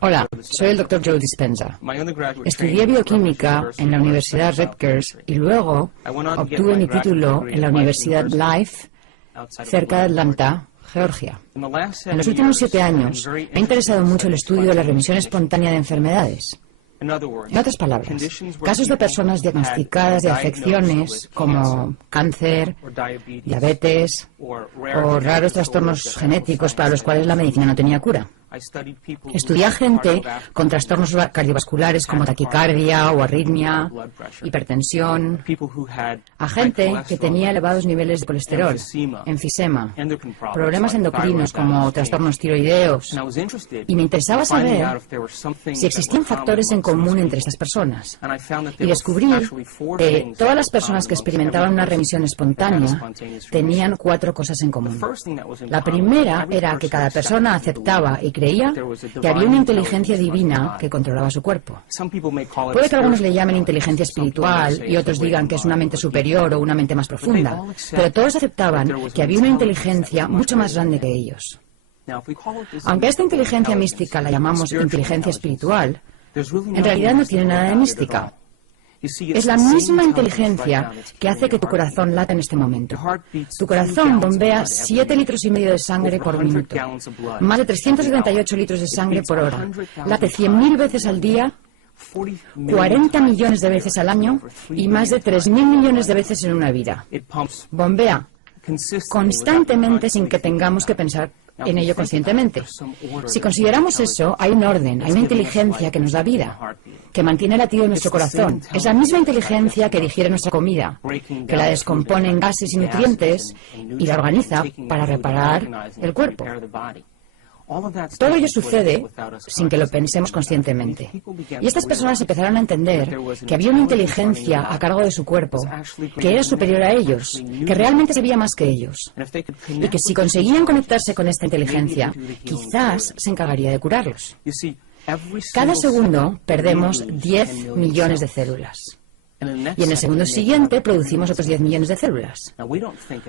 Hola, soy el Dr. Joe Dispenza. Estudié bioquímica en la Universidad Rutgers y luego obtuve mi título en la Universidad Life, cerca de Atlanta, Georgia. En los últimos 7 años me ha interesado mucho el estudio de la remisión espontánea de enfermedades. En otras palabras, casos de personas diagnosticadas de afecciones como cáncer, diabetes o raros trastornos genéticos para los cuales la medicina no tenía cura. Estudié a gente con trastornos cardiovasculares como taquicardia o arritmia, hipertensión, a gente que tenía elevados niveles de colesterol, enfisema, problemas endocrinos como trastornos tiroideos, y me interesaba saber si existían factores en común entre estas personas. Y descubrí que todas las personas que experimentaban una remisión espontánea tenían 4 cosas en común. La primera era que cada persona aceptaba y creía que había una inteligencia divina que controlaba su cuerpo. Puede que algunos le llamen inteligencia espiritual y otros digan que es una mente superior o una mente más profunda, pero todos aceptaban que había una inteligencia mucho más grande que ellos. Aunque a esta inteligencia mística la llamamos inteligencia espiritual, en realidad no tiene nada de mística. Es la misma inteligencia que hace que tu corazón lata en este momento. Tu corazón bombea 7,5 litros de sangre por minuto, más de 378 litros de sangre por hora. Late 100.000 veces al día, 40 millones de veces al año y más de 3.000 millones de veces en una vida. Bombea constantemente sin que tengamos que pensar en ello conscientemente. Si consideramos eso, hay un orden, hay una inteligencia que nos da vida, que mantiene el latido de nuestro corazón. Es la misma inteligencia que digiere nuestra comida, que la descompone en gases y nutrientes y la organiza para reparar el cuerpo. Todo ello sucede sin que lo pensemos conscientemente. Y estas personas empezaron a entender que había una inteligencia a cargo de su cuerpo que era superior a ellos, que realmente sabía más que ellos. Y que si conseguían conectarse con esta inteligencia, quizás se encargaría de curarlos. Cada segundo perdemos 10 millones de células. Y en el segundo siguiente producimos otros 10 millones de células.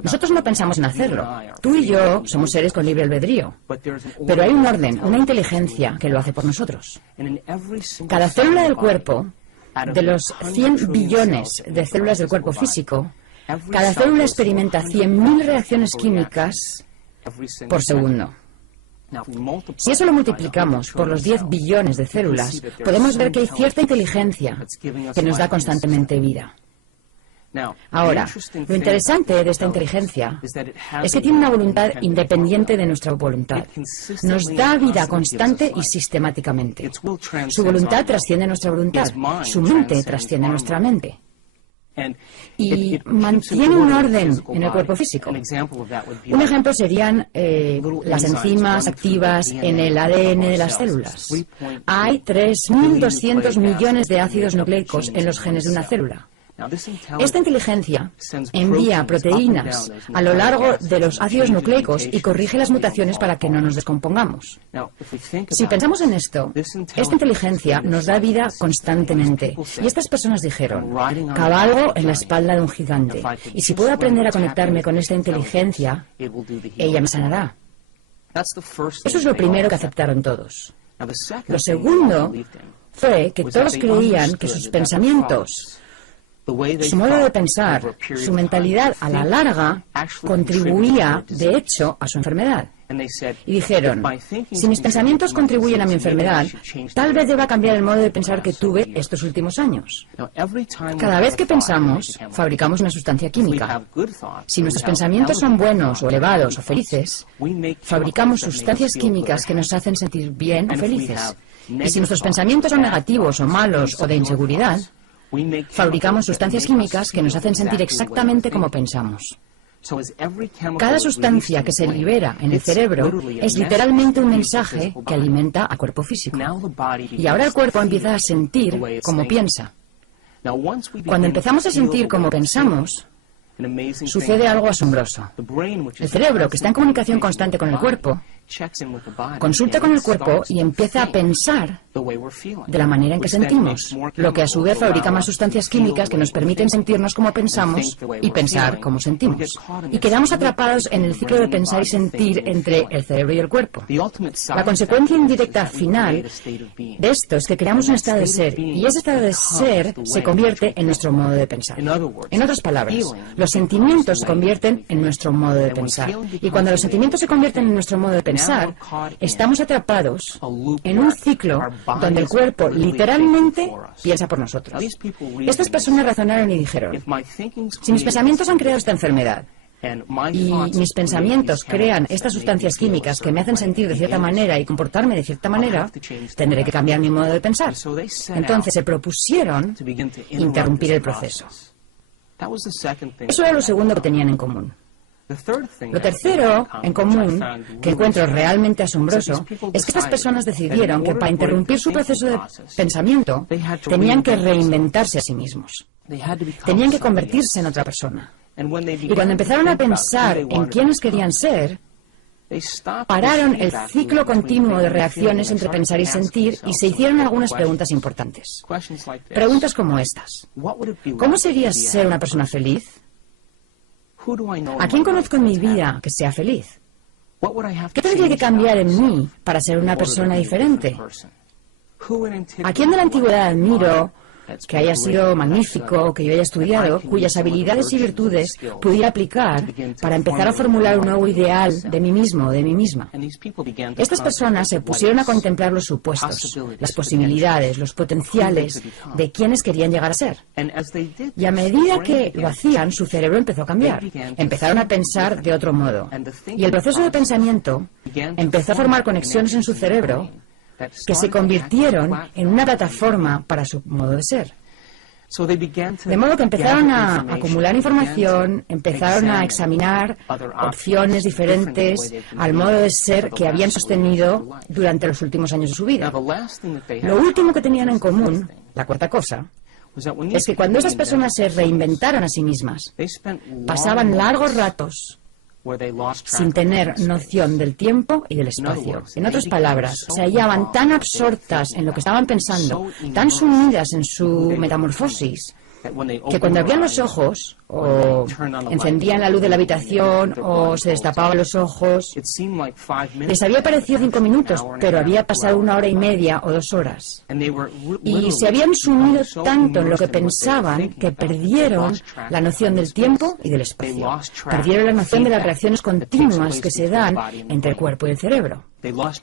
Nosotros no pensamos en hacerlo. Tú y yo somos seres con libre albedrío. Pero hay un orden, una inteligencia que lo hace por nosotros. Cada célula del cuerpo, de los 100 billones de células del cuerpo físico, cada célula experimenta 100.000 reacciones químicas por segundo. Si eso lo multiplicamos por los 10 billones de células, podemos ver que hay cierta inteligencia que nos da constantemente vida. Ahora, lo interesante de esta inteligencia es que tiene una voluntad independiente de nuestra voluntad. Nos da vida constante y sistemáticamente. Su voluntad trasciende nuestra voluntad. Su mente trasciende nuestra mente. Y mantiene un orden en el cuerpo físico. Un ejemplo serían las enzimas activas en el ADN de las células. Hay 3.200 millones de ácidos nucleicos en los genes de una célula. Esta inteligencia envía proteínas a lo largo de los ácidos nucleicos y corrige las mutaciones para que no nos descompongamos. Si pensamos en esto, esta inteligencia nos da vida constantemente. Y estas personas dijeron, cabalgo en la espalda de un gigante. Y si puedo aprender a conectarme con esta inteligencia, ella me sanará. Eso es lo primero que aceptaron todos. Lo segundo fue que todos creían que sus pensamientos, su modo de pensar, su mentalidad a la larga contribuía, de hecho, a su enfermedad. Y dijeron, si mis pensamientos contribuyen a mi enfermedad, tal vez deba cambiar el modo de pensar que tuve estos últimos años. Cada vez que pensamos, fabricamos una sustancia química. Si nuestros pensamientos son buenos o elevados o felices, fabricamos sustancias químicas que nos hacen sentir bien o felices. Y si nuestros pensamientos son negativos o malos o de inseguridad, fabricamos sustancias químicas que nos hacen sentir exactamente como pensamos. Cada sustancia que se libera en el cerebro es literalmente un mensaje que alimenta al cuerpo físico. Y ahora el cuerpo empieza a sentir como piensa. Cuando empezamos a sentir como pensamos, sucede algo asombroso. El cerebro, que está en comunicación constante con el cuerpo, Consulta con el cuerpo y empieza a pensar de la manera en que sentimos, lo que a su vez fabrica más sustancias químicas que nos permiten sentirnos como pensamos y pensar como sentimos. Y quedamos atrapados en el ciclo de pensar y sentir entre el cerebro y el cuerpo. La consecuencia indirecta final de esto es que creamos un estado de ser, y ese estado de ser se convierte en nuestro modo de pensar. En otras palabras, los sentimientos se convierten en nuestro modo de pensar. Y cuando los sentimientos se convierten en nuestro modo de pensar, estamos atrapados en un ciclo donde el cuerpo literalmente piensa por nosotros. Estas personas razonaron y dijeron: si mis pensamientos han creado esta enfermedad, y mis pensamientos crean estas sustancias químicas que me hacen sentir de cierta manera y comportarme de cierta manera, tendré que cambiar mi modo de pensar. Entonces se propusieron interrumpir el proceso. Eso era lo segundo que tenían en común. Lo tercero en común, que encuentro realmente asombroso, es que estas personas decidieron que para interrumpir su proceso de pensamiento tenían que reinventarse a sí mismos. Tenían que convertirse en otra persona. Y cuando empezaron a pensar en quiénes querían ser, pararon el ciclo continuo de reacciones entre pensar y sentir y se hicieron algunas preguntas importantes. Preguntas como estas: ¿cómo sería ser una persona feliz? ¿A quién conozco en mi vida que sea feliz? ¿Qué tendría que cambiar en mí para ser una persona diferente? ¿A quién de la antigüedad admiro que haya sido magnífico, que yo haya estudiado, cuyas habilidades y virtudes pudiera aplicar para empezar a formular un nuevo ideal de mí mismo o de mí misma? Estas personas se pusieron a contemplar los supuestos, las posibilidades, los potenciales de quienes querían llegar a ser. Y a medida que lo hacían, su cerebro empezó a cambiar. Empezaron a pensar de otro modo. Y el proceso de pensamiento empezó a formar conexiones en su cerebro que se convirtieron en una plataforma para su modo de ser. De modo que empezaron a acumular información, empezaron a examinar opciones diferentes al modo de ser que habían sostenido durante los últimos años de su vida. Lo último que tenían en común, la cuarta cosa, es que cuando esas personas se reinventaron a sí mismas, pasaban largos ratos sin tener noción del tiempo y del espacio. En otras palabras, se hallaban tan absortas en lo que estaban pensando, tan sumidas en su metamorfosis, que cuando abrían los ojos, o encendían la luz de la habitación, o se destapaban los ojos, les había parecido 5 minutos, pero había pasado 1 hora y media o 2 horas. Y se habían sumido tanto en lo que pensaban que perdieron la noción del tiempo y del espacio. Perdieron la noción de las reacciones continuas que se dan entre el cuerpo y el cerebro.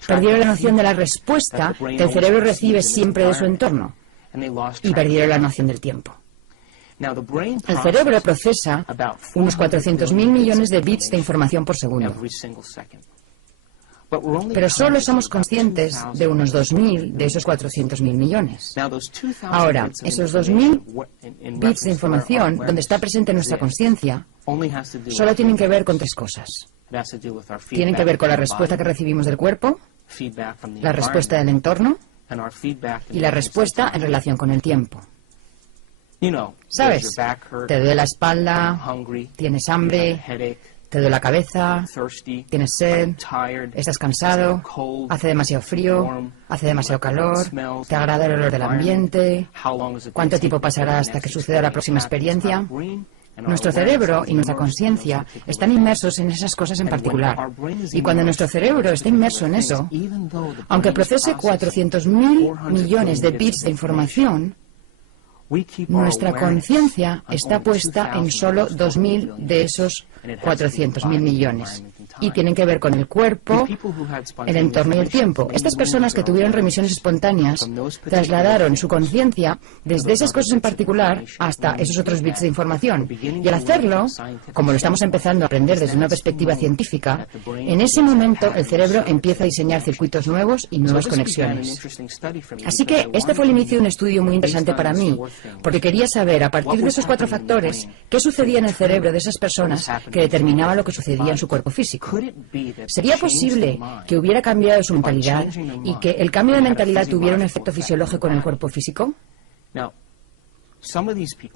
Perdieron la noción de la respuesta que el cerebro recibe siempre de su entorno. Y perdieron la noción del tiempo. El cerebro procesa unos 400.000 millones de bits de información por segundo. Pero solo somos conscientes de unos 2.000 de esos 400.000 millones. Ahora, esos 2.000 bits de información, donde está presente nuestra conciencia, solo tienen que ver con 3 cosas. Tienen que ver con la respuesta que recibimos del cuerpo, la respuesta del entorno y la respuesta en relación con el tiempo. ¿Sabes? Te duele la espalda, tienes hambre, te duele la cabeza, tienes sed, estás cansado, hace demasiado frío, hace demasiado calor, te agrada el olor del ambiente, ¿cuánto tiempo pasará hasta que suceda la próxima experiencia? Nuestro cerebro y nuestra conciencia están inmersos en esas cosas en particular. Y cuando nuestro cerebro está inmerso en eso, aunque procese 400.000 millones de bits de información, nuestra conciencia está puesta en solo 2.000 de esos 400.000 millones. Y tienen que ver con el cuerpo, el entorno y el tiempo. Estas personas que tuvieron remisiones espontáneas trasladaron su conciencia desde esas cosas en particular hasta esos otros bits de información. Y al hacerlo, como lo estamos empezando a aprender desde una perspectiva científica, en ese momento el cerebro empieza a diseñar circuitos nuevos y nuevas conexiones. Así que este fue el inicio de un estudio muy interesante para mí, porque quería saber, a partir de esos 4 factores, qué sucedía en el cerebro de esas personas que determinaba lo que sucedía en su cuerpo físico. ¿Sería posible que hubiera cambiado su mentalidad y que el cambio de mentalidad tuviera un efecto fisiológico en el cuerpo físico?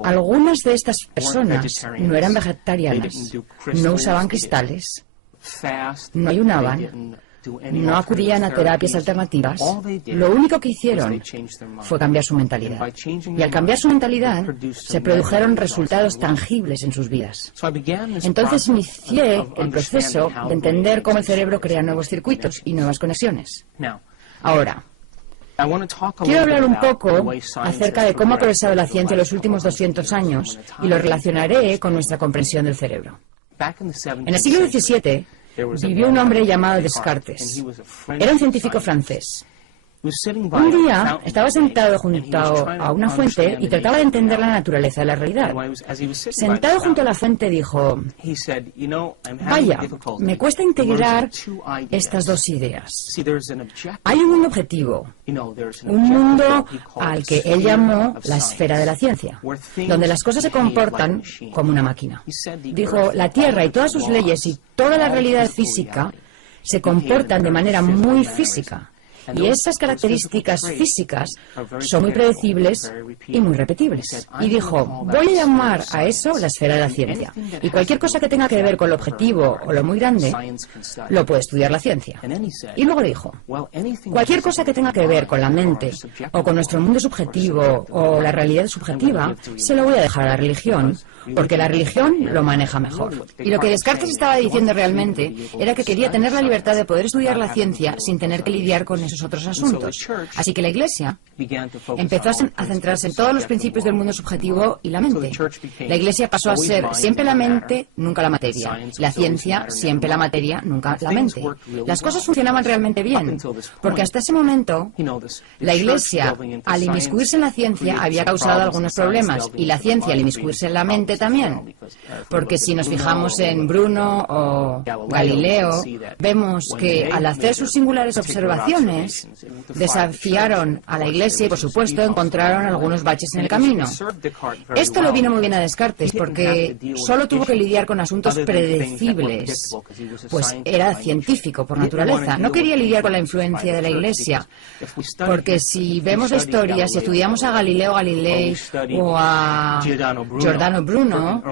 Algunas de estas personas no eran vegetarianas, no usaban cristales, no ayunaban, no acudían a terapias alternativas, lo único que hicieron fue cambiar su mentalidad. Y al cambiar su mentalidad, se produjeron resultados tangibles en sus vidas. Entonces inicié el proceso de entender cómo el cerebro crea nuevos circuitos y nuevas conexiones. Ahora, quiero hablar un poco acerca de cómo ha progresado la ciencia en los últimos 200 años y lo relacionaré con nuestra comprensión del cerebro. En el siglo XVII vivió un hombre llamado Descartes. Era un científico francés. Un día estaba sentado junto a una fuente y trataba de entender la naturaleza de la realidad. Sentado junto a la fuente dijo: vaya, me cuesta integrar estas dos ideas. Hay un mundo objetivo, un mundo al que él llamó la esfera de la ciencia, donde las cosas se comportan como una máquina. Dijo, la Tierra y todas sus leyes y toda la realidad física se comportan de manera muy física. Y esas características físicas son muy predecibles y muy repetibles. Y dijo, voy a llamar a eso la esfera de la ciencia. Y cualquier cosa que tenga que ver con lo objetivo o lo muy grande, lo puede estudiar la ciencia. Y luego dijo, cualquier cosa que tenga que ver con la mente o con nuestro mundo subjetivo o la realidad subjetiva, se lo voy a dejar a la religión, porque la religión lo maneja mejor. Y lo que Descartes estaba diciendo realmente era que quería tener la libertad de poder estudiar la ciencia sin tener que lidiar con esos otros asuntos. Así que la Iglesia empezó a centrarse en todos los principios del mundo subjetivo y la mente. La Iglesia pasó a ser siempre la mente, nunca la materia. La ciencia, siempre la materia, nunca la mente. Las cosas funcionaban realmente bien, porque hasta ese momento la Iglesia, al inmiscuirse en la ciencia, había causado algunos problemas, y la ciencia, al inmiscuirse en la mente, también. Porque si nos fijamos en Bruno o Galileo, vemos que al hacer sus singulares observaciones, desafiaron a la Iglesia y, por supuesto, encontraron algunos baches en el camino. Esto le vino muy bien a Descartes porque solo tuvo que lidiar con asuntos predecibles, pues era científico por naturaleza. No quería lidiar con la influencia de la Iglesia, porque si vemos la historia, si estudiamos a Galileo Galilei o a Giordano Bruno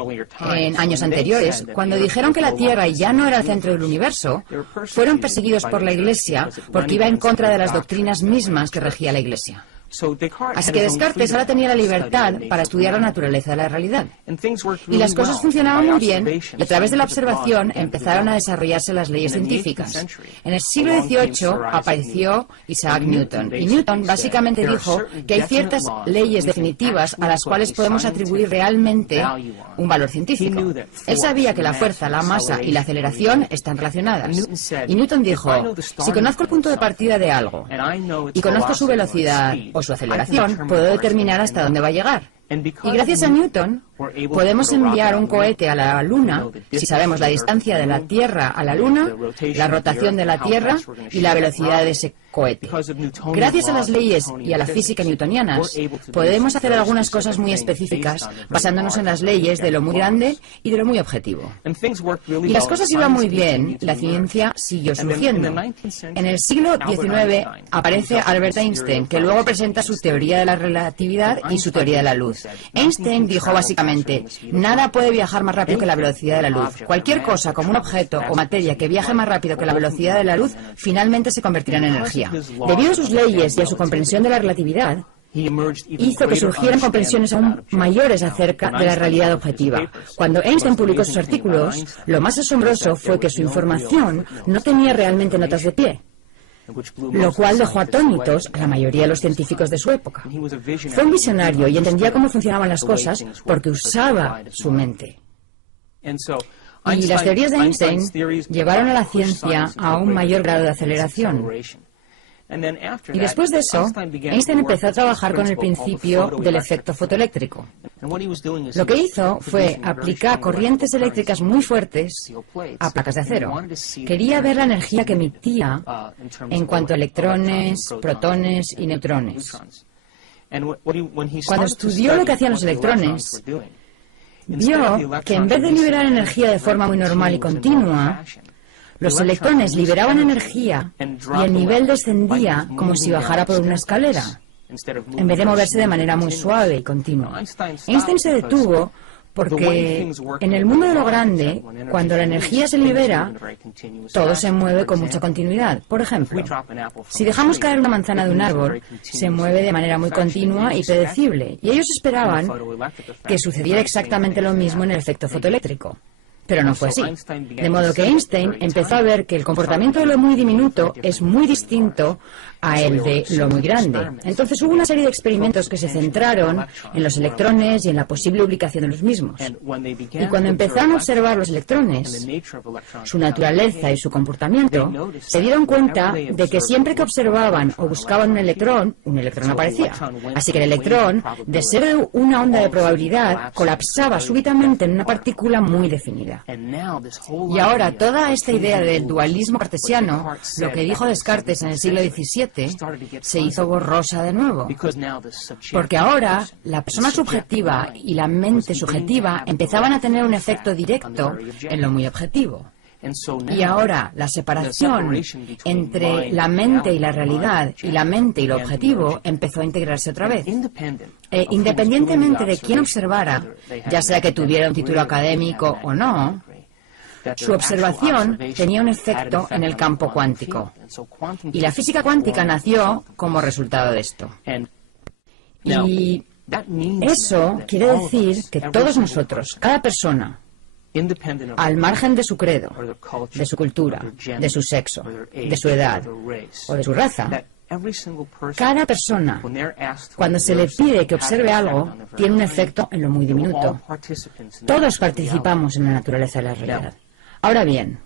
en años anteriores, cuando dijeron que la Tierra ya no era el centro del universo, fueron perseguidos por la Iglesia porque iba en contra de las doctrinas mismas que regía la Iglesia. Así que Descartes ahora tenía la libertad para estudiar la naturaleza de la realidad. Y las cosas funcionaban muy bien, y a través de la observación empezaron a desarrollarse las leyes científicas. En el siglo XVIII apareció Isaac Newton, y Newton básicamente dijo que hay ciertas leyes definitivas a las cuales podemos atribuir realmente un valor científico. Él sabía que la fuerza, la masa y la aceleración están relacionadas. Y Newton dijo, si conozco el punto de partida de algo y conozco su velocidad o su aceleración, puedo determinar hasta dónde va a llegar. Y gracias a Newton podemos enviar un cohete a la Luna si sabemos la distancia de la Tierra a la Luna, la rotación de la Tierra y la velocidad de ese cohete. Gracias a las leyes y a la física newtonianas, podemos hacer algunas cosas muy específicas basándonos en las leyes de lo muy grande y de lo muy objetivo. Y las cosas iban muy bien, la ciencia siguió surgiendo. En el siglo XIX aparece Albert Einstein, que luego presenta su teoría de la relatividad y su teoría de la luz. Einstein dijo básicamente, nada puede viajar más rápido que la velocidad de la luz. Cualquier cosa, como un objeto o materia que viaje más rápido que la velocidad de la luz, finalmente se convertirá en energía. Debido a sus leyes y a su comprensión de la relatividad, hizo que surgieran comprensiones aún mayores acerca de la realidad objetiva. Cuando Einstein publicó sus artículos, lo más asombroso fue que su información no tenía realmente notas de pie, lo cual dejó atónitos a la mayoría de los científicos de su época. Fue un visionario y entendía cómo funcionaban las cosas porque usaba su mente. Y las teorías de Einstein llevaron a la ciencia a un mayor grado de aceleración. Y después de eso, Einstein empezó a trabajar con el principio del efecto fotoeléctrico. Lo que hizo fue aplicar corrientes eléctricas muy fuertes a placas de acero. Quería ver la energía que emitía en cuanto a electrones, protones y neutrones. Cuando estudió lo que hacían los electrones, vio que en vez de liberar energía de forma muy normal y continua, los electrones liberaban energía y el nivel descendía como si bajara por una escalera, en vez de moverse de manera muy suave y continua. Einstein se detuvo Porque en el mundo de lo grande, cuando la energía se libera, todo se mueve con mucha continuidad. Por ejemplo, si dejamos caer una manzana de un árbol, se mueve de manera muy continua y predecible. Y ellos esperaban que sucediera exactamente lo mismo en el efecto fotoeléctrico. Pero no fue así. De modo que Einstein empezó a ver que el comportamiento de lo muy diminuto es muy distinto a el de lo muy grande. Entonces hubo una serie de experimentos que se centraron en los electrones y en la posible ubicación de los mismos. Y cuando empezaron a observar los electrones, su naturaleza y su comportamiento, se dieron cuenta de que siempre que observaban o buscaban un electrón aparecía. Así que el electrón, de ser una onda de probabilidad, colapsaba súbitamente en una partícula muy definida. Y ahora toda esta idea del dualismo cartesiano, lo que dijo Descartes en el siglo XVII, se hizo borrosa de nuevo. Porque ahora la persona subjetiva y la mente subjetiva empezaban a tener un efecto directo en lo muy objetivo. Y ahora la separación entre la mente y la realidad y la mente y lo objetivo empezó a integrarse otra vez. Independientemente de quién observara, ya sea que tuviera un título académico o no, su observación tenía un efecto en el campo cuántico. Y la física cuántica nació como resultado de esto. Y eso quiere decir que todos nosotros, cada persona, al margen de su credo, de su cultura, de su sexo, de su edad o de su raza, cada persona, cuando se le pide que observe algo, tiene un efecto en lo muy diminuto. Todos participamos en la naturaleza de la realidad. Ahora bien,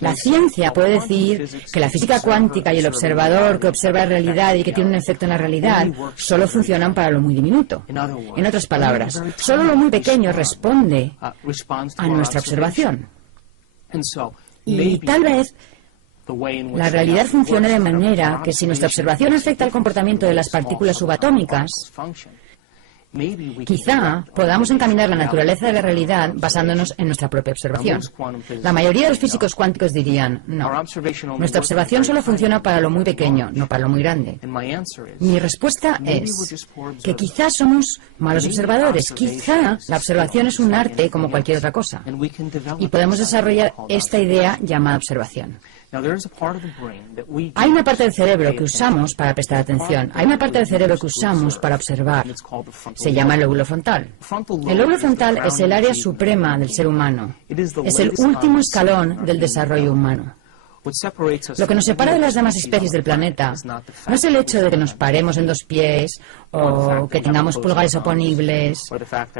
la ciencia puede decir que la física cuántica y el observador que observa la realidad y que tiene un efecto en la realidad solo funcionan para lo muy diminuto. En otras palabras, solo lo muy pequeño responde a nuestra observación. Y tal vez la realidad funcione de manera que si nuestra observación afecta al comportamiento de las partículas subatómicas, quizá podamos encaminar la naturaleza de la realidad basándonos en nuestra propia observación. La mayoría de los físicos cuánticos dirían, no, nuestra observación solo funciona para lo muy pequeño, no para lo muy grande. Mi respuesta es que quizá somos malos observadores, quizá la observación es un arte como cualquier otra cosa, y podemos desarrollar esta idea llamada observación. Hay una parte del cerebro que usamos para prestar atención. Hay una parte del cerebro que usamos para observar. Se llama el lóbulo frontal. El lóbulo frontal es el área suprema del ser humano. Es el último escalón del desarrollo humano. Lo que nos separa de las demás especies del planeta no es el hecho de que nos paremos en dos pies, o que tengamos pulgares oponibles,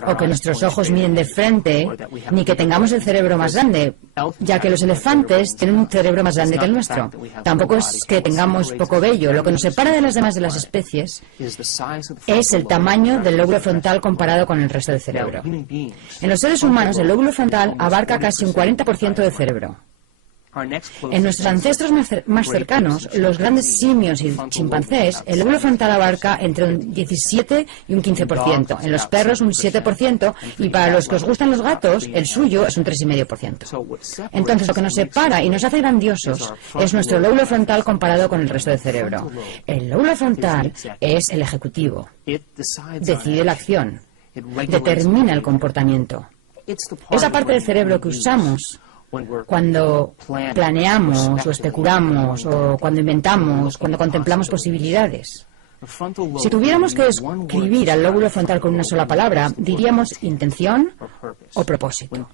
o que nuestros ojos miren de frente, ni que tengamos el cerebro más grande, ya que los elefantes tienen un cerebro más grande que el nuestro. Tampoco es que tengamos poco vello. Lo que nos separa de las demás de las especies es el tamaño del lóbulo frontal comparado con el resto del cerebro. En los seres humanos, el lóbulo frontal abarca casi un 40% del cerebro. En nuestros ancestros más cercanos, los grandes simios y chimpancés, el lóbulo frontal abarca entre un 17 y un 15%. En los perros, un 7%. Y para los que os gustan los gatos, el suyo es un 3,5%. Entonces, lo que nos separa y nos hace grandiosos es nuestro lóbulo frontal comparado con el resto del cerebro. El lóbulo frontal es el ejecutivo. Decide la acción. Determina el comportamiento. Esa parte del cerebro que usamos cuando planeamos o especulamos o cuando inventamos, cuando contemplamos posibilidades. Si tuviéramos que describir al lóbulo frontal con una sola palabra, diríamos intención o propósito.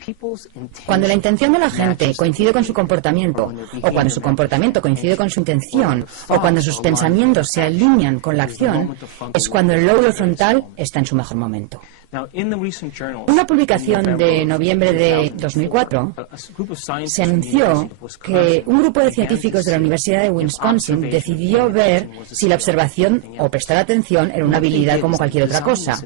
Cuando la intención de la gente coincide con su comportamiento, o cuando su comportamiento coincide con su intención, o cuando sus pensamientos se alinean con la acción, es cuando el lóbulo frontal está en su mejor momento. Una publicación de noviembre de 2004 se anunció que un grupo de científicos de la Universidad de Wisconsin decidió ver si la observación o prestar atención era una habilidad como cualquier otra cosa.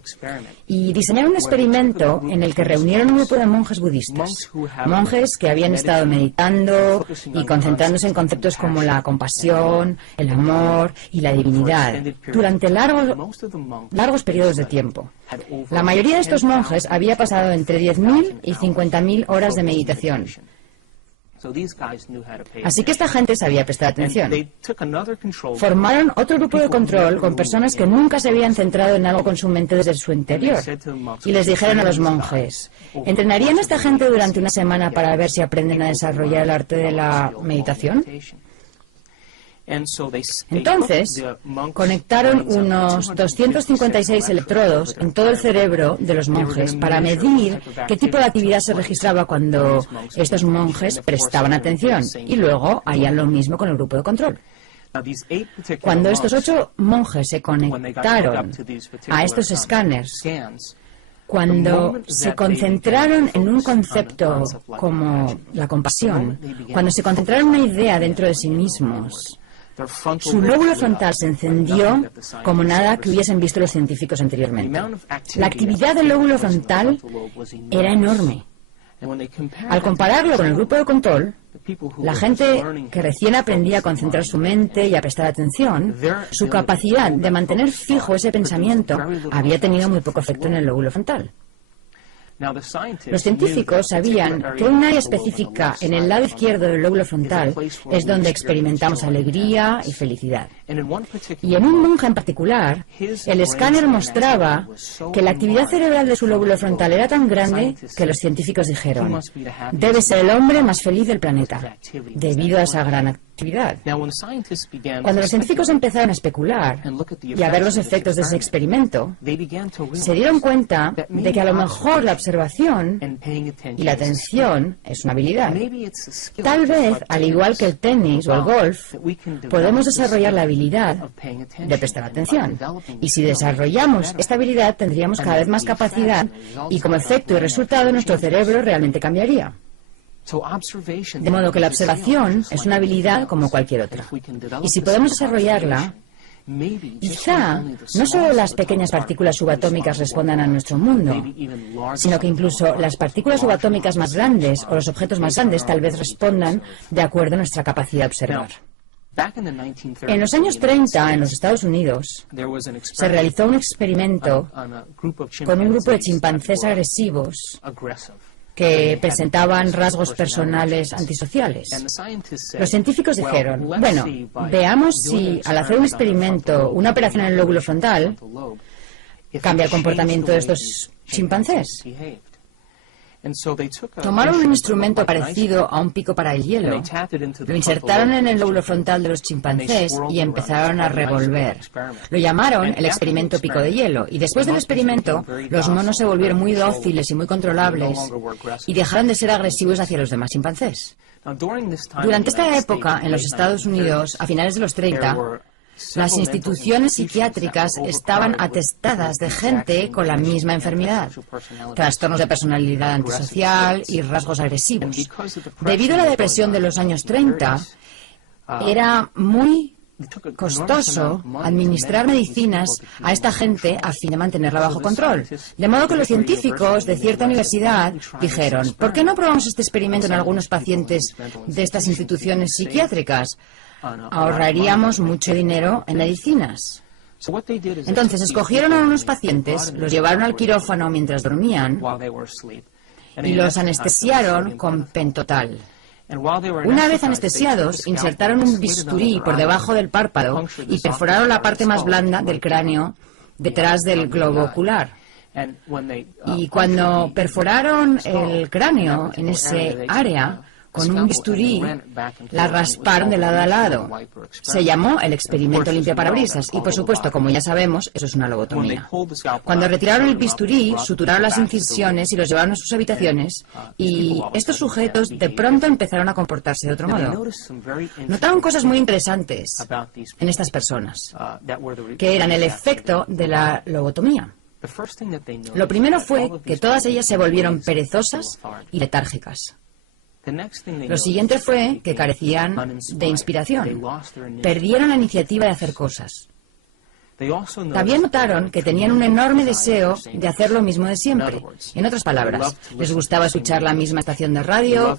Y diseñaron un experimento en el que reunieron un grupo de monjes budistas, monjes que habían estado meditando y concentrándose en conceptos como la compasión, el amor y la divinidad durante largos periodos de tiempo. La mayoría de estos monjes había pasado entre 10.000 y 50.000 horas de meditación. Así que esta gente sabía prestar atención. Formaron otro grupo de control con personas que nunca se habían centrado en algo con su mente desde su interior. Y les dijeron a los monjes, ¿entrenarían a esta gente durante una semana para ver si aprenden a desarrollar el arte de la meditación? Entonces, conectaron unos 256 electrodos en todo el cerebro de los monjes para medir qué tipo de actividad se registraba cuando estos monjes prestaban atención, y luego harían lo mismo con el grupo de control. Cuando estos 8 monjes se conectaron a estos escáneres, cuando se concentraron en un concepto como la compasión, cuando se concentraron en una idea dentro de sí mismos, su lóbulo frontal se encendió como nada que hubiesen visto los científicos anteriormente. La actividad del lóbulo frontal era enorme. Al compararlo con el grupo de control, la gente que recién aprendía a concentrar su mente y a prestar atención, su capacidad de mantener fijo ese pensamiento había tenido muy poco efecto en el lóbulo frontal. Los científicos sabían que un área específica en el lado izquierdo del lóbulo frontal es donde experimentamos alegría y felicidad. Y en un monje en particular, el escáner mostraba que la actividad cerebral de su lóbulo frontal era tan grande que los científicos dijeron, debe ser el hombre más feliz del planeta, debido a esa gran actividad. Cuando los científicos empezaron a especular y a ver los efectos de ese experimento, se dieron cuenta de que a lo mejor la observación y la atención es una habilidad. Tal vez, al igual que el tenis o el golf, podemos desarrollar la habilidad de prestar atención. Y si desarrollamos esta habilidad, tendríamos cada vez más capacidad y como efecto y resultado nuestro cerebro realmente cambiaría. De modo que la observación es una habilidad como cualquier otra. Y si podemos desarrollarla, quizá no solo las pequeñas partículas subatómicas respondan a nuestro mundo, sino que incluso las partículas subatómicas más grandes o los objetos más grandes tal vez respondan de acuerdo a nuestra capacidad de observar. En los años 30, en los Estados Unidos, se realizó un experimento con un grupo de chimpancés agresivos que presentaban rasgos personales antisociales. Los científicos dijeron, bueno, veamos si al hacer un experimento, una operación en el lóbulo frontal, cambia el comportamiento de estos chimpancés. Tomaron un instrumento parecido a un pico para el hielo, lo insertaron en el lóbulo frontal de los chimpancés y empezaron a revolver. Lo llamaron el experimento pico de hielo, y después del experimento, los monos se volvieron muy dóciles y muy controlables y dejaron de ser agresivos hacia los demás chimpancés. Durante esta época, en los Estados Unidos, a finales de los 30, las instituciones psiquiátricas estaban atestadas de gente con la misma enfermedad, trastornos de personalidad antisocial y rasgos agresivos. Debido a la depresión de los años 30, era muy costoso administrar medicinas a esta gente a fin de mantenerla bajo control. De modo que los científicos de cierta universidad dijeron, ¿por qué no probamos este experimento en algunos pacientes de estas instituciones psiquiátricas? Ahorraríamos mucho dinero en medicinas. Entonces escogieron a unos pacientes, los llevaron al quirófano mientras dormían y los anestesiaron con pentotal. Una vez anestesiados, insertaron un bisturí por debajo del párpado y perforaron la parte más blanda del cráneo detrás del globo ocular. Y cuando perforaron el cráneo en ese área, con un bisturí, la rasparon de lado a lado. Se llamó el experimento limpiaparabrisas y, por supuesto, como ya sabemos, eso es una lobotomía. Cuando retiraron el bisturí, suturaron las incisiones y los llevaron a sus habitaciones, y estos sujetos de pronto empezaron a comportarse de otro modo. Notaron cosas muy interesantes en estas personas, que eran el efecto de la lobotomía. Lo primero fue que todas ellas se volvieron perezosas y letárgicas. Lo siguiente fue que carecían de inspiración. Perdieron la iniciativa de hacer cosas. También notaron que tenían un enorme deseo de hacer lo mismo de siempre. En otras palabras, les gustaba escuchar la misma estación de radio,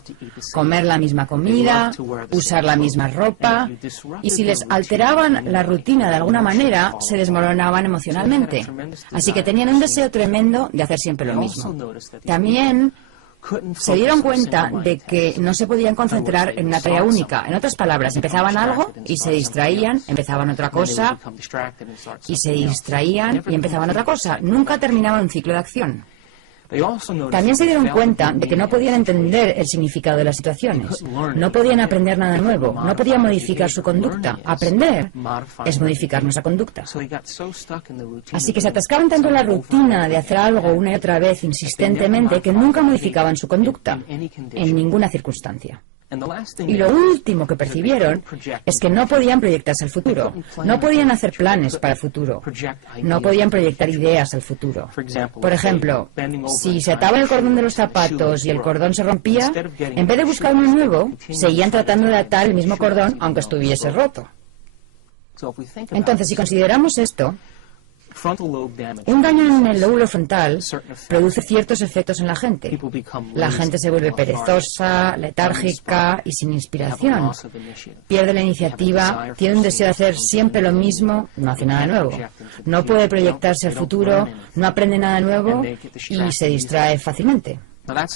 comer la misma comida, usar la misma ropa, y si les alteraban la rutina de alguna manera, se desmoronaban emocionalmente. Así que tenían un deseo tremendo de hacer siempre lo mismo. También se dieron cuenta de que no se podían concentrar en una tarea única. En otras palabras, empezaban algo y se distraían, empezaban otra cosa y se distraían y empezaban otra cosa. Nunca terminaban un ciclo de acción. También se dieron cuenta de que no podían entender el significado de las situaciones. No podían aprender nada nuevo. No podían modificar su conducta. Aprender es modificar nuestra conducta. Así que se atascaban tanto en la rutina de hacer algo una y otra vez insistentemente que nunca modificaban su conducta en ninguna circunstancia. Y lo último que percibieron es que no podían proyectarse al futuro, no podían hacer planes para el futuro, no podían proyectar ideas al futuro. Por ejemplo, si se ataban el cordón de los zapatos y el cordón se rompía, en vez de buscar uno nuevo, seguían tratando de atar el mismo cordón aunque estuviese roto. Entonces, si consideramos esto, un daño en el lóbulo frontal produce ciertos efectos en la gente. La gente se vuelve perezosa, letárgica y sin inspiración. Pierde la iniciativa, tiene un deseo de hacer siempre lo mismo, no hace nada nuevo. No puede proyectarse al futuro, no aprende nada nuevo y se distrae fácilmente.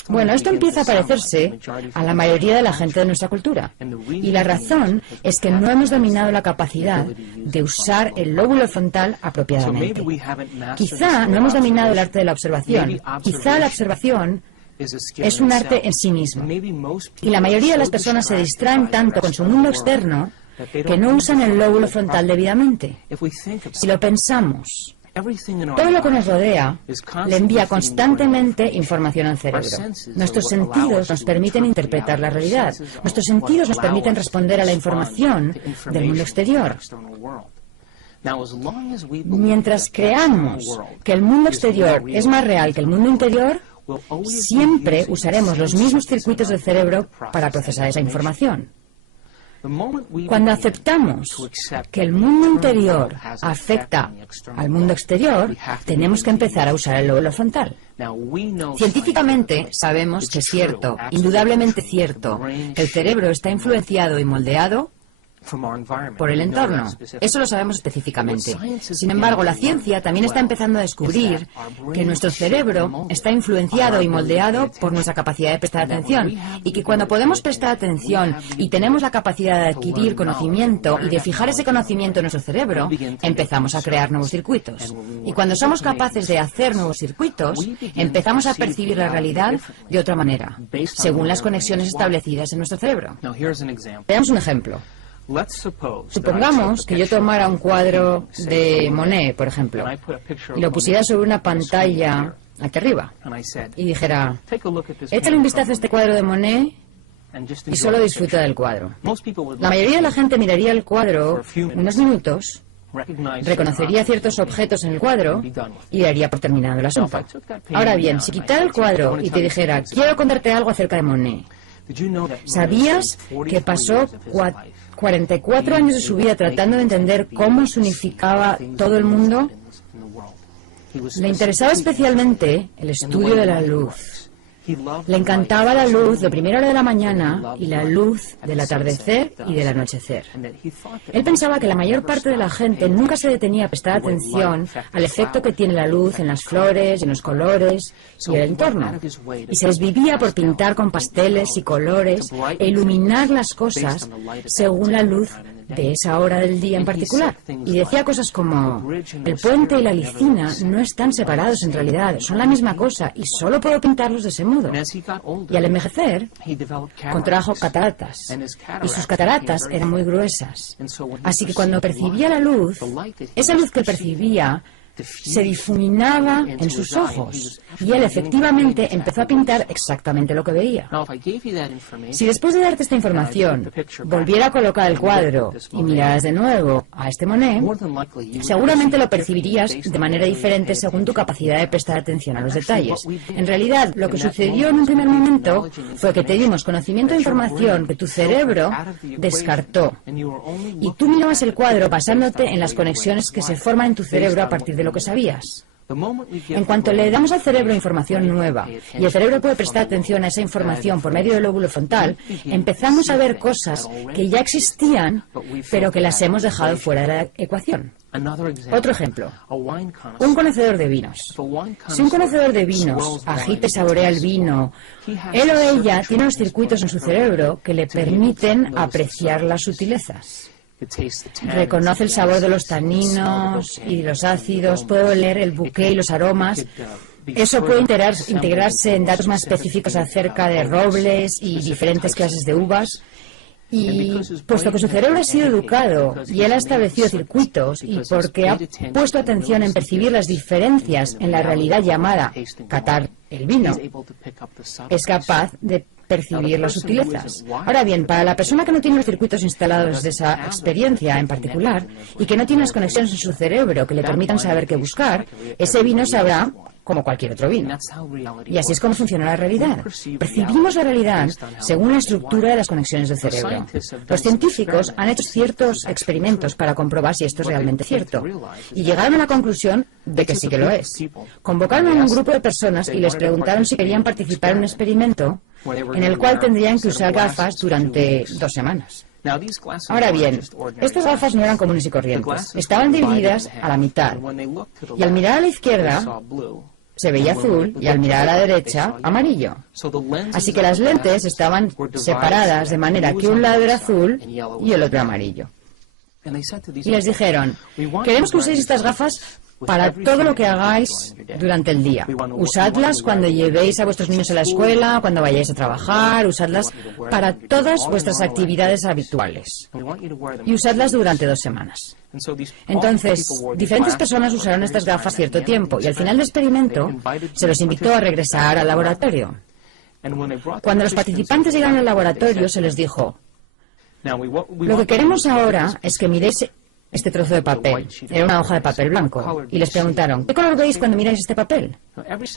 Bueno, esto empieza a parecerse a la mayoría de la gente de nuestra cultura. Y la razón es que no hemos dominado la capacidad de usar el lóbulo frontal apropiadamente. Quizá no hemos dominado el arte de la observación. Quizá la observación es un arte en sí mismo. Y la mayoría de las personas se distraen tanto con su mundo externo que no usan el lóbulo frontal debidamente. Si lo pensamos, todo lo que nos rodea le envía constantemente información al cerebro. Nuestros sentidos nos permiten interpretar la realidad. Nuestros sentidos nos permiten responder a la información del mundo exterior. Mientras creamos que el mundo exterior es más real que el mundo interior, siempre usaremos los mismos circuitos del cerebro para procesar esa información. Cuando aceptamos que el mundo interior afecta al mundo exterior, tenemos que empezar a usar el lóbulo frontal. Científicamente sabemos que es cierto, indudablemente cierto, que el cerebro está influenciado y moldeado por el entorno. Eso lo sabemos específicamente. Sin embargo, la ciencia también está empezando a descubrir que nuestro cerebro está influenciado y moldeado por nuestra capacidad de prestar atención y que cuando podemos prestar atención y tenemos la capacidad de adquirir conocimiento y de fijar ese conocimiento en nuestro cerebro, empezamos a crear nuevos circuitos. Y cuando somos capaces de hacer nuevos circuitos, empezamos a percibir la realidad de otra manera, según las conexiones establecidas en nuestro cerebro. Veamos un ejemplo. Supongamos que yo tomara un cuadro de Monet, por ejemplo, y lo pusiera sobre una pantalla aquí arriba, y dijera, échale un vistazo a este cuadro de Monet y solo disfruta del cuadro. La mayoría de la gente miraría el cuadro unos minutos, reconocería ciertos objetos en el cuadro y daría por terminado el asunto. Ahora bien, si quitara el cuadro y te dijera, quiero contarte algo acerca de Monet, ¿sabías que pasó 44 años de su vida tratando de entender cómo se unificaba todo el mundo? Le interesaba especialmente el estudio de la luz. Le encantaba la luz de primera hora de la mañana y la luz del atardecer y del anochecer. Él pensaba que la mayor parte de la gente nunca se detenía a prestar atención al efecto que tiene la luz en las flores, en los colores y el entorno. Y se desvivía por pintar con pasteles y colores e iluminar las cosas según la luz de esa hora del día en particular. Y decía cosas como, el puente y la lisina no están separados en realidad, son la misma cosa y solo puedo pintarlos de ese modo. Y al envejecer, contrajo cataratas, y sus cataratas eran muy gruesas. Así que cuando percibía la luz, esa luz que percibía se difuminaba en sus ojos y él efectivamente empezó a pintar exactamente lo que veía. Si después de darte esta información volviera a colocar el cuadro y miraras de nuevo a este Monet, seguramente lo percibirías de manera diferente según tu capacidad de prestar atención a los detalles. En realidad, lo que sucedió en un primer momento fue que te dimos conocimiento de información que tu cerebro descartó y tú mirabas el cuadro basándote en las conexiones que se forman en tu cerebro a partir de lo que sabías. En cuanto le damos al cerebro información nueva y el cerebro puede prestar atención a esa información por medio del lóbulo frontal, empezamos a ver cosas que ya existían, pero que las hemos dejado fuera de la ecuación. Otro ejemplo, un conocedor de vinos. Si un conocedor de vinos agita y saborea el vino, él o ella tiene los circuitos en su cerebro que le permiten apreciar las sutilezas. Reconoce el sabor de los taninos y los ácidos, puede oler el buque y los aromas. Eso puede integrarse en datos más específicos acerca de robles y diferentes clases de uvas. Y puesto que su cerebro ha sido educado y él ha establecido circuitos y porque ha puesto atención en percibir las diferencias en la realidad llamada catar el vino, es capaz de percibir las sutilezas. Ahora bien, para la persona que no tiene los circuitos instalados de esa experiencia en particular y que no tiene las conexiones en su cerebro que le permitan saber qué buscar, ese vino sabrá como cualquier otro vino. Y así es como funciona la realidad. Percibimos la realidad según la estructura de las conexiones del cerebro. Los científicos han hecho ciertos experimentos para comprobar si esto es realmente cierto. Y llegaron a la conclusión de que sí que lo es. Convocaron a un grupo de personas y les preguntaron si querían participar en un experimento en el cual tendrían que usar gafas durante 2 semanas. Ahora bien, estas gafas no eran comunes y corrientes. Estaban divididas a la mitad. Y al mirar a la izquierda se veía azul y al mirar a la derecha amarillo. Así que las lentes estaban separadas de manera que un lado era azul y el otro amarillo. Y les dijeron, queremos que uséis estas gafas para todo lo que hagáis durante el día. Usadlas cuando llevéis a vuestros niños a la escuela, cuando vayáis a trabajar, usadlas para todas vuestras actividades habituales. Y usadlas durante 2 semanas. Entonces, diferentes personas usaron estas gafas cierto tiempo y al final del experimento se los invitó a regresar al laboratorio. Cuando los participantes llegaron al laboratorio se les dijo, lo que queremos ahora es que miréis este trozo de papel. Era una hoja de papel blanco. Y les preguntaron, ¿qué color veis cuando miráis este papel?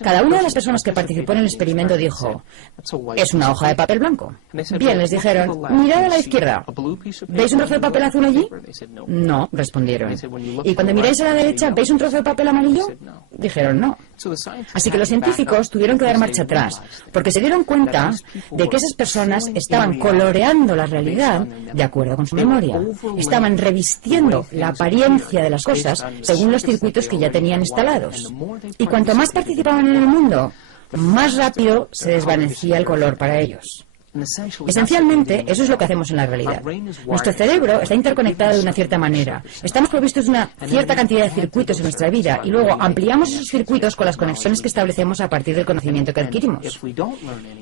Cada una de las personas que participó en el experimento dijo, es una hoja de papel blanco. Bien, les dijeron, mirad a la izquierda. ¿Veis un trozo de papel azul allí? No, respondieron. ¿Y cuando miráis a la derecha, veis un trozo de papel amarillo? Dijeron no. Así que los científicos tuvieron que dar marcha atrás, porque se dieron cuenta de que esas personas estaban coloreando la realidad de acuerdo con su memoria. Estaban revistiendo la apariencia de las cosas según los circuitos que ya tenían instalados. Y cuanto más participaban en el mundo, más rápido se desvanecía el color para ellos. Esencialmente, eso es lo que hacemos en la realidad. Nuestro cerebro está interconectado de una cierta manera. Estamos provistos de una cierta cantidad de circuitos en nuestra vida y luego ampliamos esos circuitos con las conexiones que establecemos a partir del conocimiento que adquirimos.